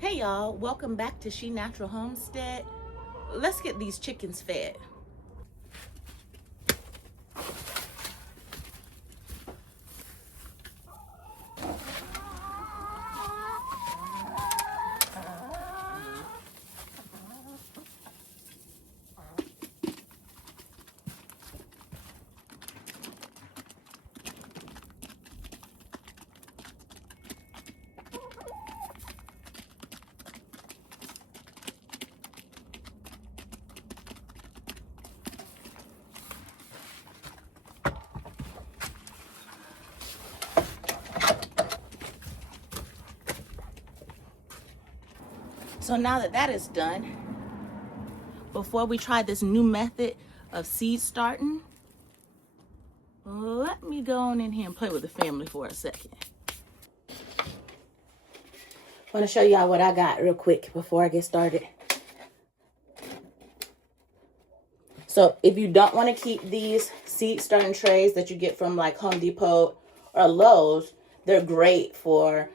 Hey y'all, welcome back to She Natural Homestead. Let's get these chickens fed. So now that that is done, before we try this new method of seed starting, let me go on in here and play with the family for a second. I want to show y'all what I got real quick before I get started. So if you don't want to keep these seed starting trays that you get from like Home Depot or Lowe's, they're great for,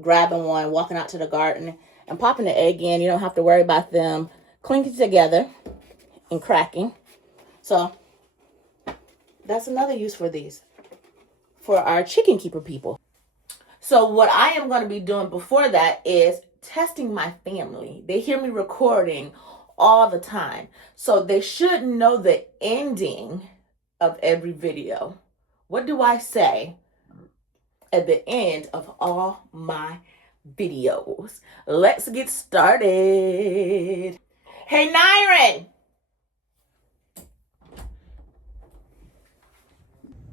grabbing one, walking out to the garden and popping the egg in. You don't have to worry about them clinking together and cracking. So that's another use for these, for our chicken keeper people. So what I am going to be doing before that is testing my family. They hear me recording all the time, so they should know the ending of every video. What do I say at the end of all my videos? Let's get started. Hey, Nyron!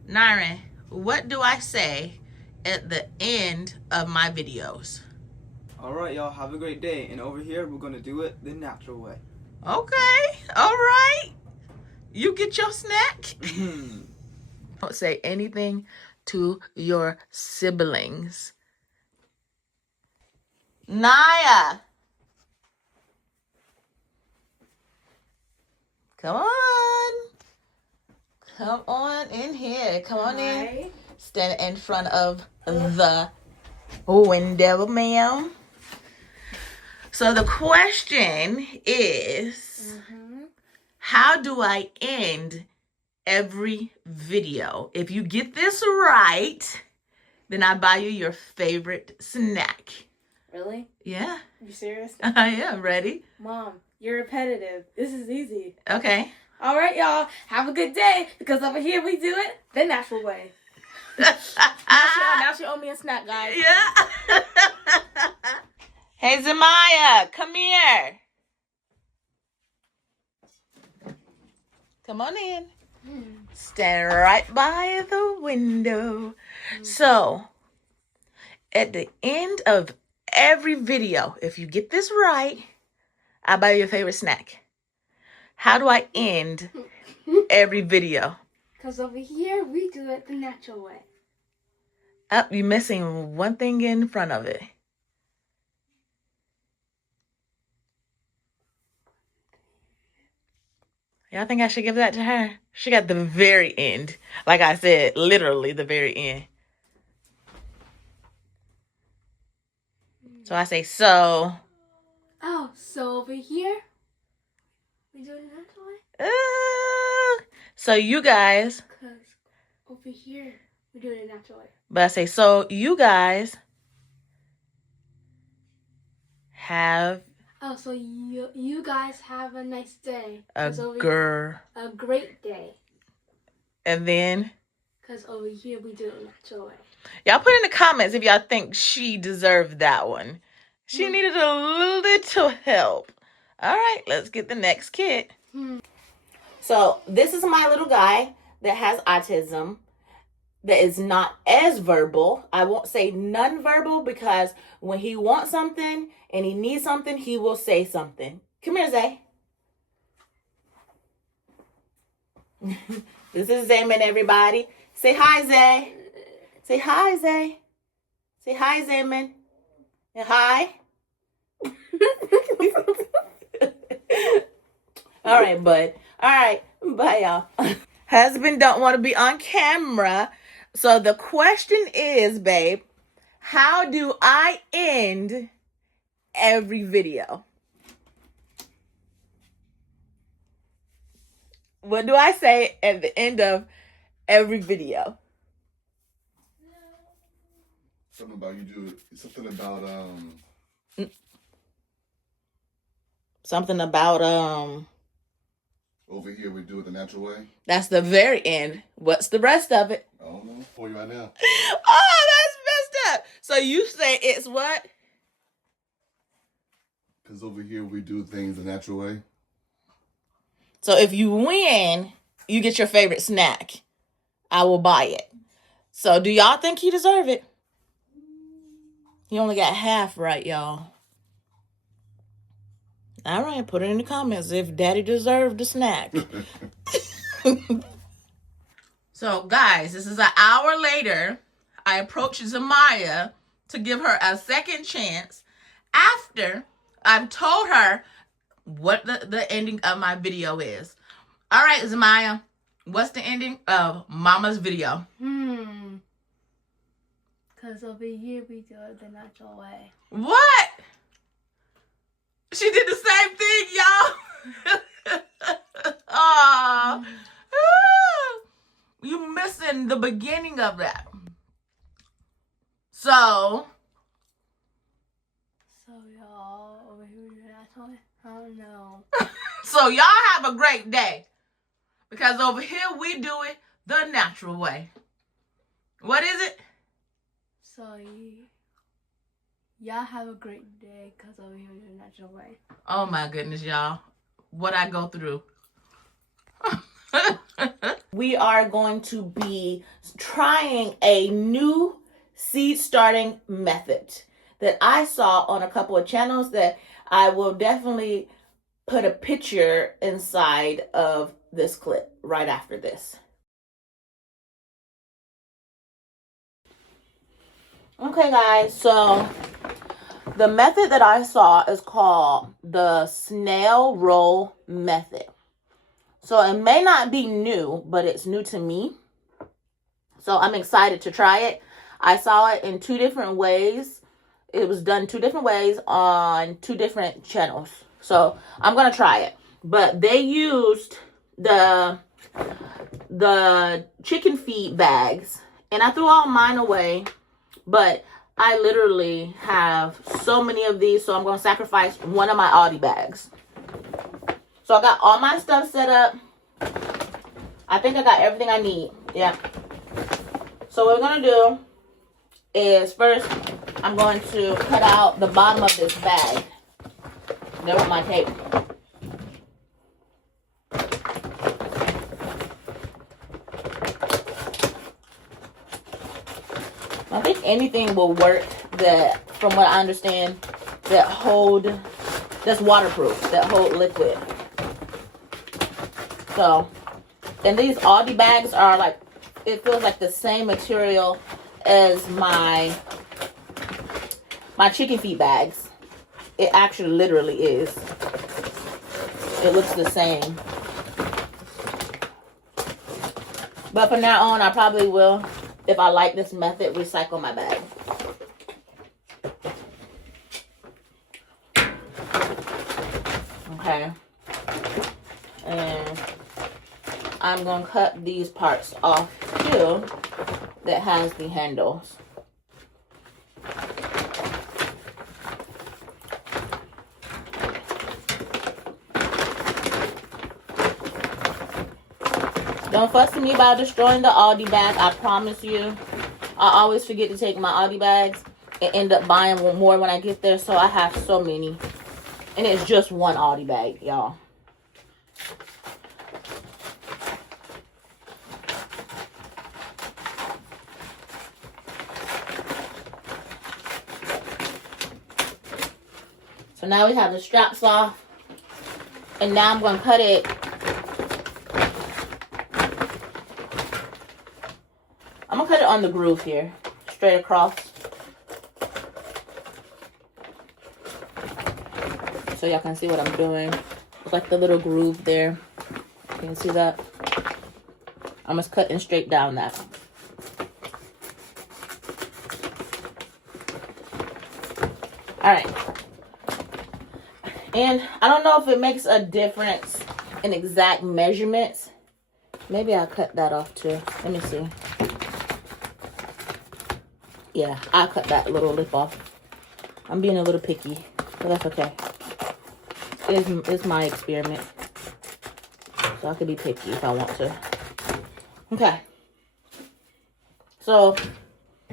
Nyron, what do I say at the end of my videos? All right, y'all, have a great day. And over here, we're going to do it the natural way. Okay, all right. You get your snack. Don't say anything to your siblings. Naya. Come on. Come on in here. Come on in. Stand in front of the window, ma'am. So the question is, how do I end every video? If you get this right, then I buy you your favorite snack. Really? Yeah. You serious? I am. Ready? Mom, you're repetitive. This is easy. Okay. All right, y'all. Have a good day, because over here we do it the natural way. Now she owe me a snack, guys. Yeah. Hey, Zemaya, come here. Come on in. Stand right by the window. So, at the end of every video, if you get this right, I buy you your favorite snack. How do I end every video? Because over here we do it the natural way. Oh, you're missing one thing in front of it. Y'all think I should give that to her? She got the very end. Like I said, literally the very end. So I say, so. Oh, so over here we do it the natural way? So you guys. Because over here we do it the natural way. But I say, so you guys have. Oh, so you guys have a nice day. A great day. And then? Because over here we do it the natural way. Y'all put in the comments if y'all think she deserved that one. She needed a little help. All right, let's get the next kid. So this is my little guy that has autism, that is not as verbal. I won't say non-verbal, because when he wants something and he needs something, he will say something. Come here, Zay. This is Zayman, everybody. Say hi, Zay. Say hi, Zay. Say hi, Zayman. Hi. All right, bud. All right. Bye, y'all. Husband don't want to be on camera. So the question is, babe, how do I end every video? What do I say at the end of every video? Something about you do something about Something about over here we do it the natural way. That's the very end. What's the rest of it? I don't know for you right now. Oh, that's messed up. So you say it's what? Because over here we do things the natural way. So if you win, you get your favorite snack. I will buy it. So do y'all think he deserve it? He only got half right, y'all. All right, put it in the comments if Daddy deserved the snack. So, guys, this is an hour later. I approached Zamaya to give her a second chance after I've told her what the ending of my video is. All right, Zamaya, what's the ending of Mama's video? Because over here we do it the natural way. What? She did the same thing, y'all. Aw. You missing the beginning of that. So y'all over here we do it natural way? Oh no. So y'all have a great day. Because over here we do it the natural way. What is it? So y'all have a great day because over here we do it the natural way. Oh my goodness, y'all. What I go through. We are going to be trying a new seed starting method that I saw on a couple of channels that I will definitely put a picture inside of this clip right after this. Okay, guys, so the method that I saw is called the snail roll method. So it may not be new, but it's new to me. So I'm excited to try it. I saw it in 2 different ways. It was done 2 different ways on 2 different channels. So I'm going to try it. But they used the chicken feed bags. And I threw all mine away. But I literally have so many of these. So I'm going to sacrifice one of my Aldi bags. So I got all my stuff set up. I think I got everything I need. Yeah. So what we're going to do is first I'm going to cut out the bottom of this bag. There with my tape. I think anything will work that, from what I understand, that's waterproof, that hold liquid. So, and these Aldi bags are like, it feels like the same material as my chicken feed bags. It actually literally is. It looks the same. But from now on, I probably will, if I like this method, recycle my bag. Okay. And I'm going to cut these parts off too that has the handles. Don't fuss with me about destroying the Aldi bag. I promise you. I always forget to take my Aldi bags and end up buying more when I get there. So I have so many. And it's just one Aldi bag, y'all. So now we have the straps off. And now I'm going to cut it. I'm going to cut it on the groove here. Straight across. So y'all can see what I'm doing. Look like the little groove there. You can see that? I'm just cutting straight down that. Alright. And I don't know if it makes a difference in exact measurements. Maybe I'll cut that off too. Let me see. Yeah, I'll cut that little lip off. I'm being a little picky, but that's okay. It's my experiment. So I could be picky if I want to. Okay. So,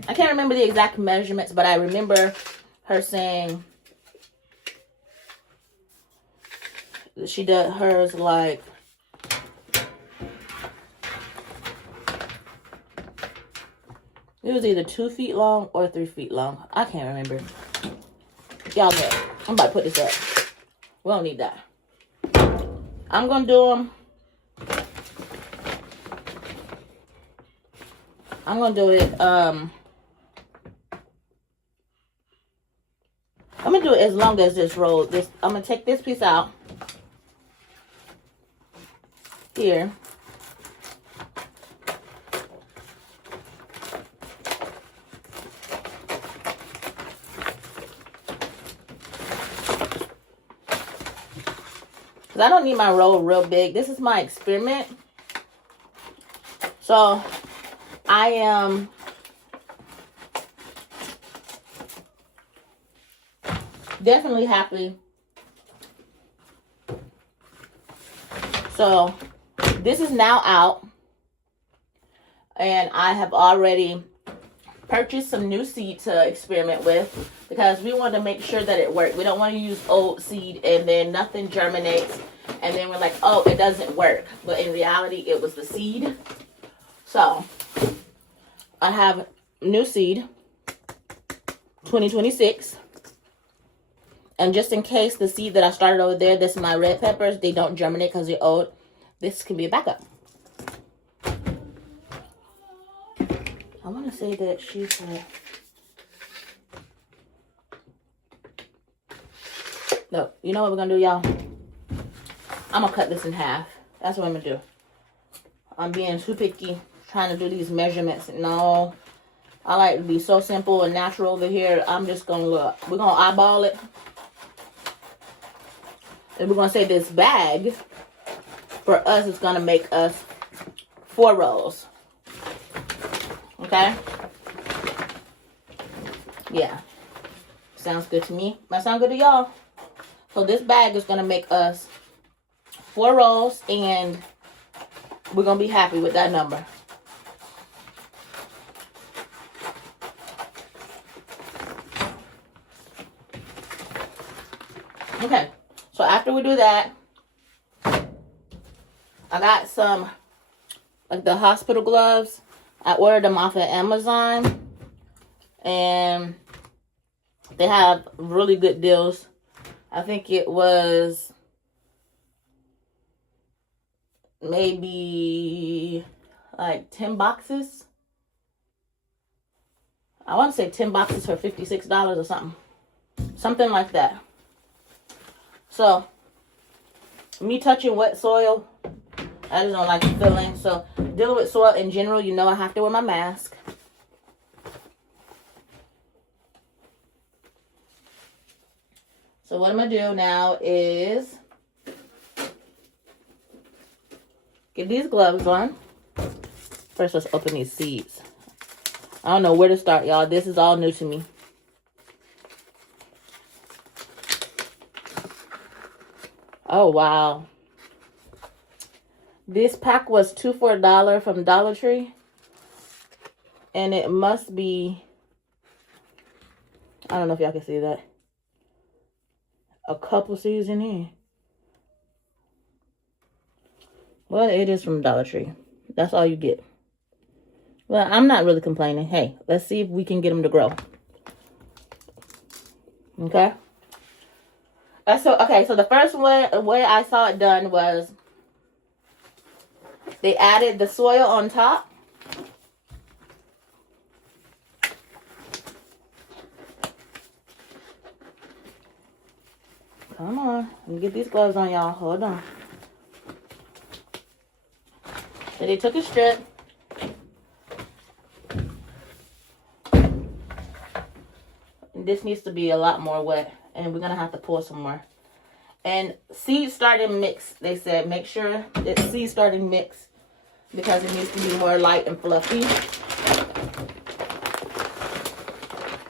I can't remember the exact measurements, but I remember her saying she does hers like it was either 2 feet long or 3 feet long. I can't remember. Y'all know. I'm about to put this up. We don't need that. I'm going to do them. I'm going to do it. I'm going to do it as long as this roll. I'm going to take this piece out. Here. Because I don't need my roll real big. This is my experiment. So, I am definitely happy. So, this is now out. And I have already purchased some new seed to experiment with. Because we want to make sure that it works. We don't want to use old seed and then nothing germinates. And then we're like, oh, it doesn't work. But in reality, it was the seed. So, I have new seed, 2026. And just in case the seed that I started over there, this is my red peppers, they don't germinate because they're old, this can be a backup. I want to say that she said... No, you know what we're going to do, y'all? I'm going to cut this in half. That's what I'm going to do. I'm being too picky, trying to do these measurements. No, I like to be so simple and natural over here. I'm just going to look. We're going to eyeball it. And we're going to say this bag, for us, is going to make us 4 rolls. Okay? Yeah. Sounds good to me. That sound good to y'all? So this bag is going to make us 4 rolls, and we're going to be happy with that number. Okay. So after we do that, I got some, like the hospital gloves. I ordered them off of Amazon. And they have really good deals. I think it was maybe like 10 boxes. I want to say 10 boxes for $56 or something. Something like that. So, me touching wet soil, I just don't like the feeling. So, dealing with soil in general, you know I have to wear my mask. So, what I'm going to do now is get these gloves on. First, let's open these seeds. I don't know where to start, y'all. This is all new to me. Oh, wow. This pack was 2 for $1 from Dollar Tree. And it must be, I don't know if y'all can see that, a couple seeds in here. Well, it is from Dollar Tree. That's all you get. Well, I'm not really complaining. Hey, let's see if we can get them to grow. Okay? So the first way I saw it done was they added the soil on top. Come on. Let me get these gloves on, y'all. Hold on. So they took a strip. This needs to be a lot more wet. And we're going to have to pour some more. And seed starting mix, they said make sure it's seed starting mix because it needs to be more light and fluffy.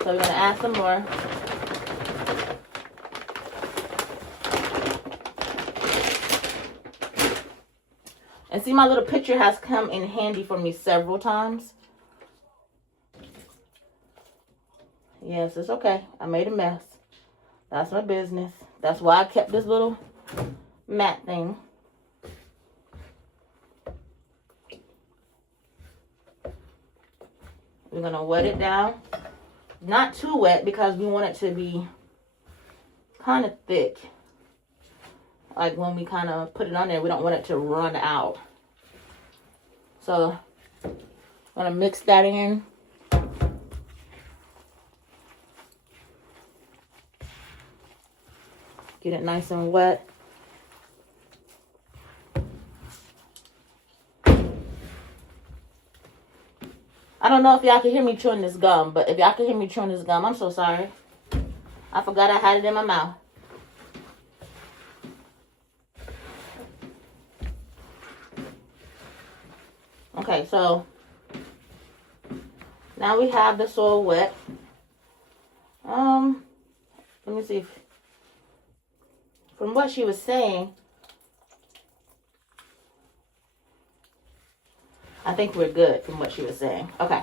So we're gonna add some more. And see, my little pitcher has come in handy for me several times. Yes, it's okay. I made a mess. That's my business. That's why I kept this little mat thing. We're going to wet it down. Not too wet because we want it to be kind of thick. Like when we kind of put it on there, we don't want it to run out. So I'm going to mix that in. Get it nice and wet. I don't know if y'all can hear me chewing this gum, but if y'all can hear me chewing this gum, I'm so sorry. I forgot I had it in my mouth. Okay, so now we have the soil wet. Let me see. From what she was saying, I think we're good from what she was saying. Okay.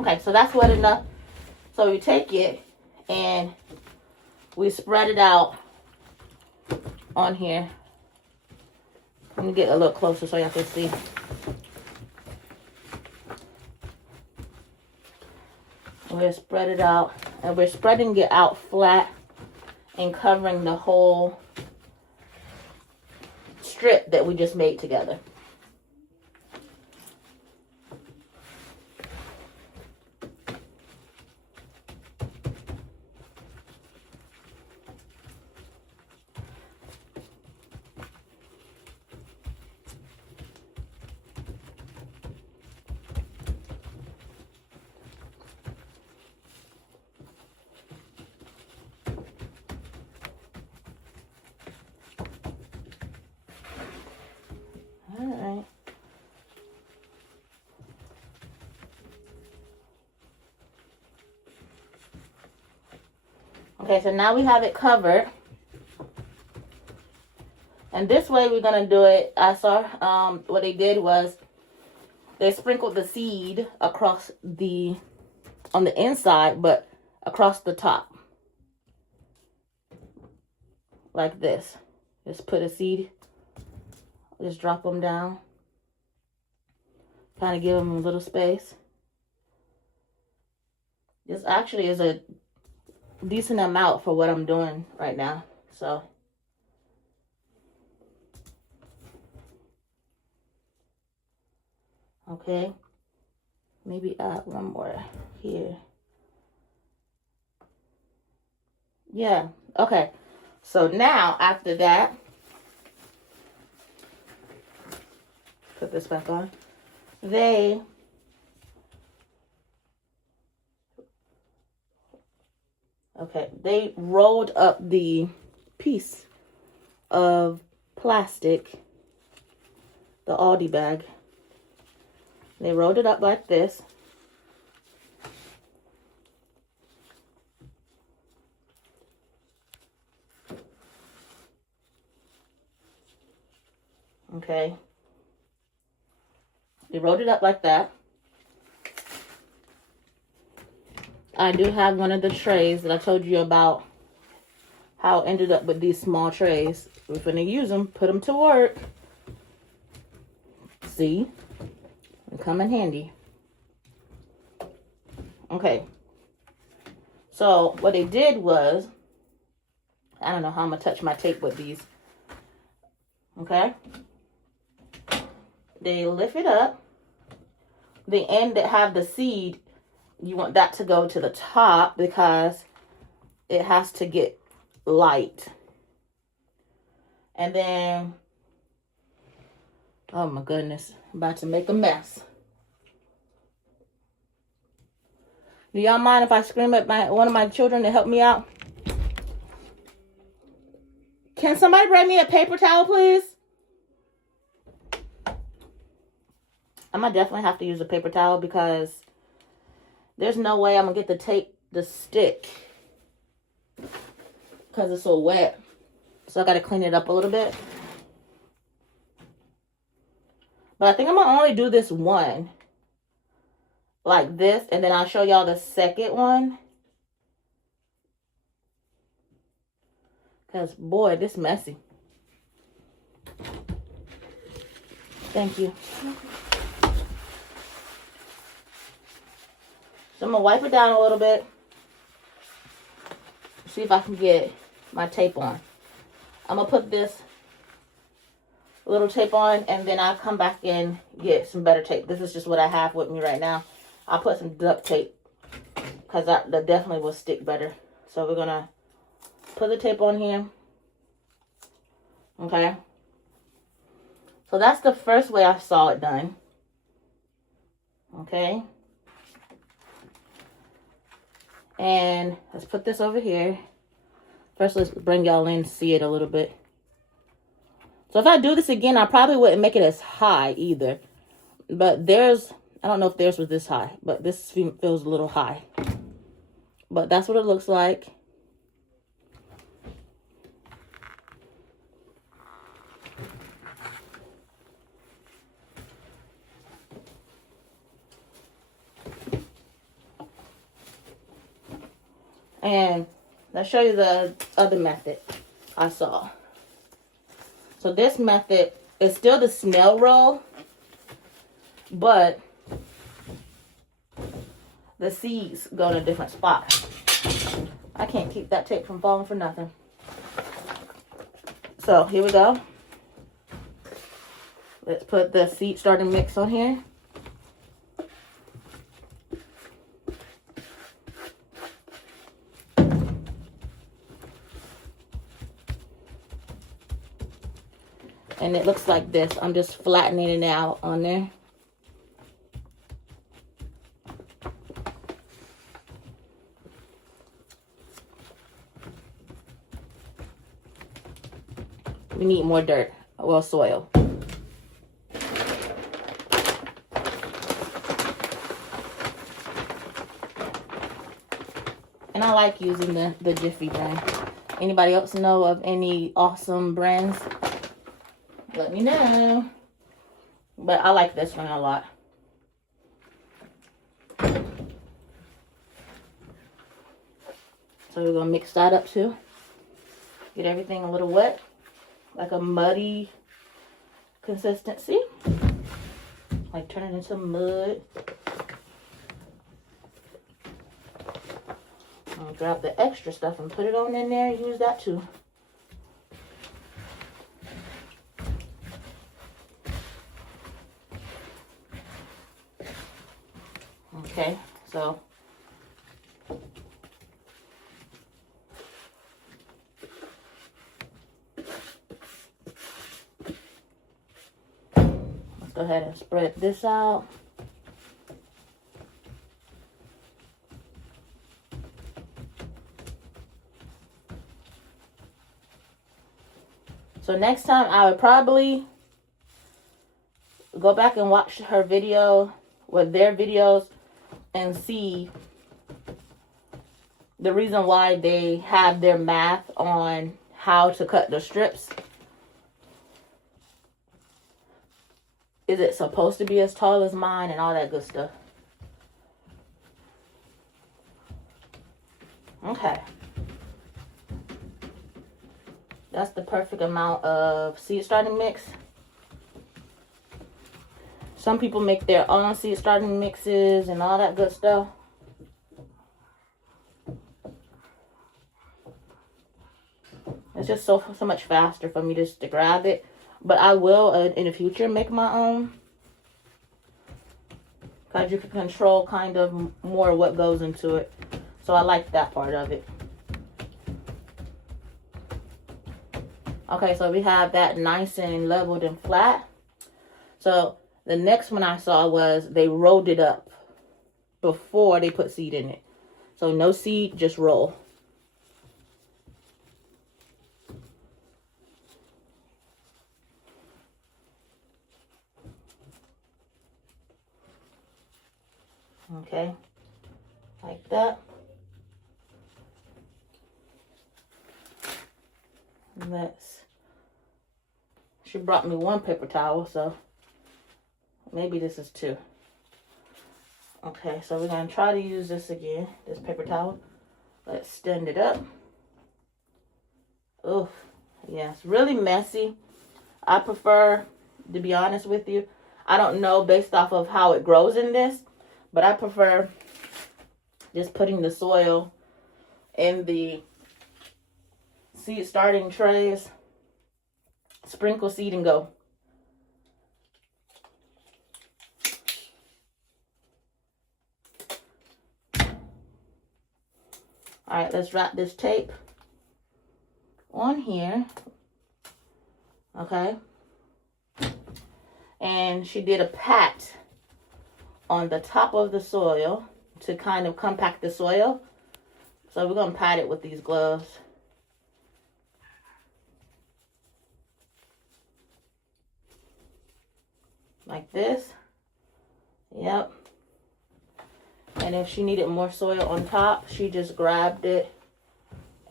Okay, so that's wet enough. So we take it and we spread it out on here. Let me get a little closer so y'all can see. We're spread it out, and we're spreading it out flat and covering the whole strip that we just made together. Alright. Okay, so now we have it covered. And this way we're going to do it. I saw what they did was they sprinkled the seed across on the inside, but across the top. Like this. Just put a seed. Just drop them down. Kind of give them a little space. This actually is a decent amount for what I'm doing right now. So. Okay. Maybe add one more here. Yeah. Okay. So now after that, put this back on. They rolled up the piece of plastic, the Aldi bag. They rolled it up like this. Okay. They rolled it up like that. I do have one of the trays that I told you about, how I ended up with these small trays. We're gonna use them, put them to work. See? They come in handy. Okay. So what they did was, I don't know how I'm gonna touch my tape with these. Okay? They lift it up. The end that have the seed, you want that to go to the top because it has to get light. And then, oh my goodness, I'm about to make a mess. Do y'all mind if I scream at one of my children to help me out? Can somebody bring me a paper towel, please? I'm gonna definitely have to use a paper towel because there's no way I'm gonna get the tape to stick because it's so wet. So I gotta clean it up a little bit. But I think I'm gonna only do this one like this, and then I'll show y'all the second one. Because, boy, this messy. Thank you. So I'm going to wipe it down a little bit. See if I can get my tape on. I'm going to put this little tape on, and then I'll come back and get some better tape. This is just what I have with me right now. I'll put some duct tape because that definitely will stick better. So we're going to put the tape on here. Okay. So that's the first way I saw it done. Okay. And let's put this over here. First, let's bring y'all in and see it a little bit. So if I do this again, I probably wouldn't make it as high either. But theirs, I don't know if theirs was this high, but this feels a little high. But that's what it looks like. And let's show you the other method I saw. So this method is still the snail roll, but the seeds go in a different spot. I can't keep that tape from falling for nothing. So here we go. Let's put the seed starting mix on here. And it looks like this. I'm just flattening it out on there. We need more dirt, well, soil. And I like using the Jiffy brand. Anybody else know of any awesome brands? Let me know. But I like this one a lot. So we're going to mix that up too. Get everything a little wet. Like a muddy consistency. Like turn it into mud. I'll grab the extra stuff and put it on in there and use that too. Okay, so let's go ahead and spread this out. So next time I would probably go back and watch her video with their videos and see the reason why they have their math on how to cut the strips. Is it supposed to be as tall as mine and all that good stuff? Okay. That's the perfect amount of seed starting mix. Some people make their own seed starting mixes and all that good stuff. It's just so much faster for me just to grab it. But I will, in the future, make my own. Because you can control kind of more what goes into it. So I like that part of it. Okay, so we have that nice and leveled and flat. So the next one I saw was they rolled it up before they put seed in it. So no seed, just roll. Okay, like that. She brought me one paper towel, so maybe this is 2. Okay, so we're going to try to use this again, this paper towel. Let's stand it up. Oof, yeah, it's really messy. I prefer, to be honest with you, I don't know based off of how it grows in this, but I prefer just putting the soil in the seed starting trays, sprinkle seed and go. All right, let's wrap this tape on here. Okay. And she did a pat on the top of the soil to kind of compact the soil. So we're going to pat it with these gloves. Like this. Yep. And if she needed more soil on top, she just grabbed it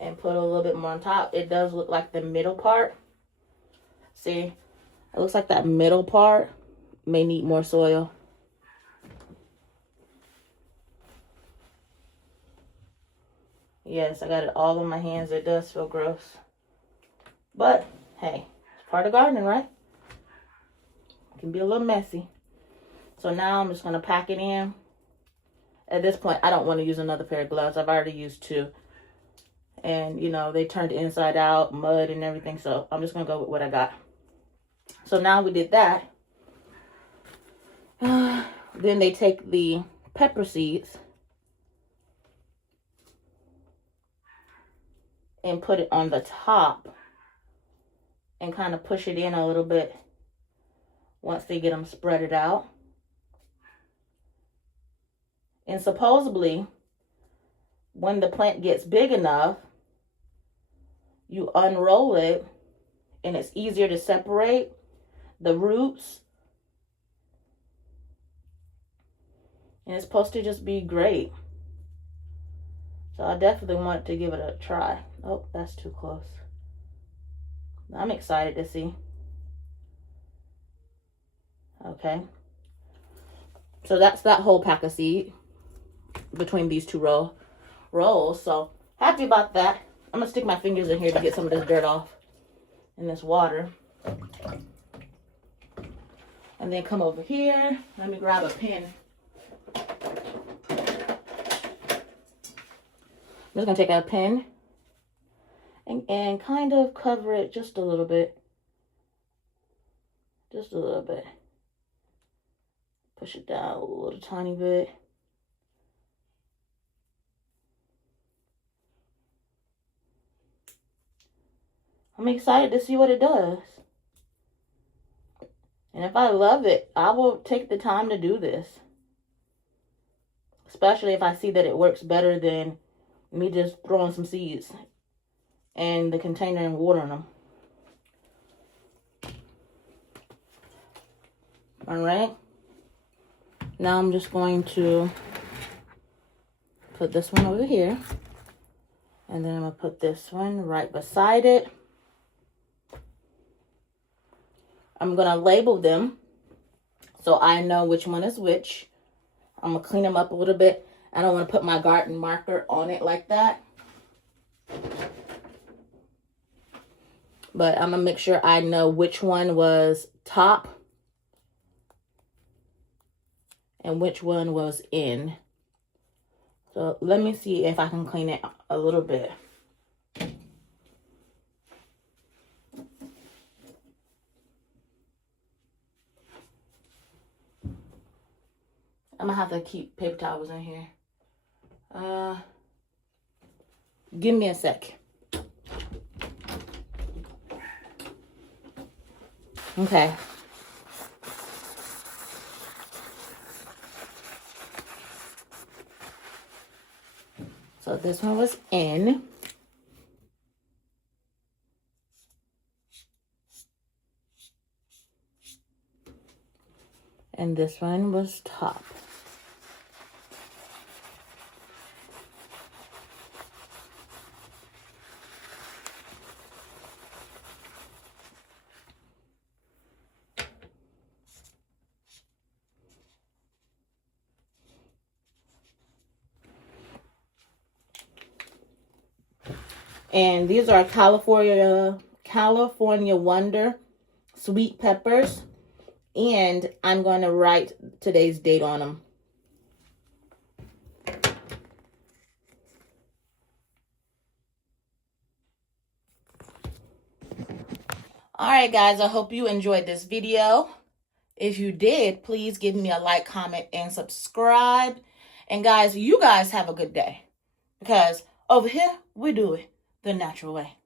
and put a little bit more on top. It does look like the middle part. See, it looks like that middle part may need more soil. Yes, I got it all on my hands. It does feel gross. But, hey, it's part of gardening, right? It can be a little messy. So now I'm just going to pack it in. At this point, I don't want to use another pair of gloves. I've already used 2. And, you know, they turned inside out, mud and everything. So I'm just going to go with what I got. So now we did that. Then they take the pepper seeds and put it on the top and kind of push it in a little bit once they get them spreaded out. And supposedly, when the plant gets big enough, you unroll it and it's easier to separate the roots. And it's supposed to just be great. So I definitely want to give it a try. Oh, that's too close. I'm excited to see. Okay. So that's that whole pack of seed between these 2 rolls. So happy about that. I'm going to stick my fingers in here to get some of this dirt off in this water. And then come over here. Let me grab a pen. I'm just going to take a pen and kind of cover it just a little bit. Just a little bit. Push it down a little tiny bit. I'm excited to see what it does. And if I love it, I will take the time to do this. Especially if I see that it works better than me just throwing some seeds in the container and watering them. All right. Now I'm just going to put this one over here. And then I'm going to put this one right beside it. I'm going to label them so I know which one is which. I'm going to clean them up a little bit. I don't want to put my garden marker on it like that. But I'm going to make sure I know which one was top and which one was in. So let me see if I can clean it a little bit. I'm going to have to keep paper towels in here. Give me a sec. Okay. So this one was in. And this one was top. And these are California Wonder sweet peppers. And I'm going to write today's date on them. Alright guys, I hope you enjoyed this video. If you did, please give me a like, comment, and subscribe. And guys, you guys have a good day. Because over here, we do it the natural way.